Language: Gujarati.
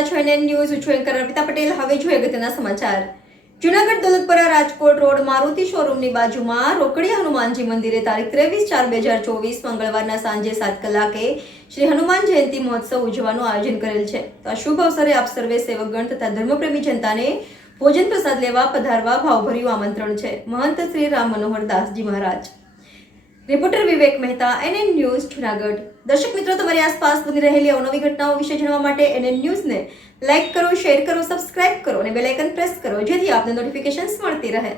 રહ્યા છો NN ન્યૂઝ. હું છું એન્કર અર્પિતા પટેલ. હવે જોઈએ અગત્યના સમાચાર. જૂનાગઢ દોલતપરા રાજકોટ રોડ મારુતિ શોરૂમની બાજુમાં રોકડિયા હનુમાનજી મંદિરે તારીખ 23/4/2024 મંગળવારના સાંજે 7 કલાકે શ્રી હનુમાન જયંતિ મહોત્સવ ઉજવવાનું આયોજન કરેલ છે. તો આ શુભ અવસરે આપ સર્વે સેવકગણ તથા ધર્મપ્રેમી જનતાને ભોજન પ્રસાદ લેવા પધારવા ભાવભર્યું આમંત્રણ છે. મહંત શ્રી રામ મનોહર દાસજી મહારાજ. રિપોર્ટર વિવેક મહેતા, NN ન્યૂઝ, જૂનાગઢ. દર્શક મિત્રો, તમારી આસપાસ બની રહેલી અવનવી ઘટનાઓ વિશે જાણવા માટે NN ન્યૂઝને લાઇક કરો, શેર કરો, સબસ્ક્રાઇબ કરો અને બેલ આઇકન પ્રેસ કરો, જેથી આપને નોટિફિકેશન્સ મળતી રહે.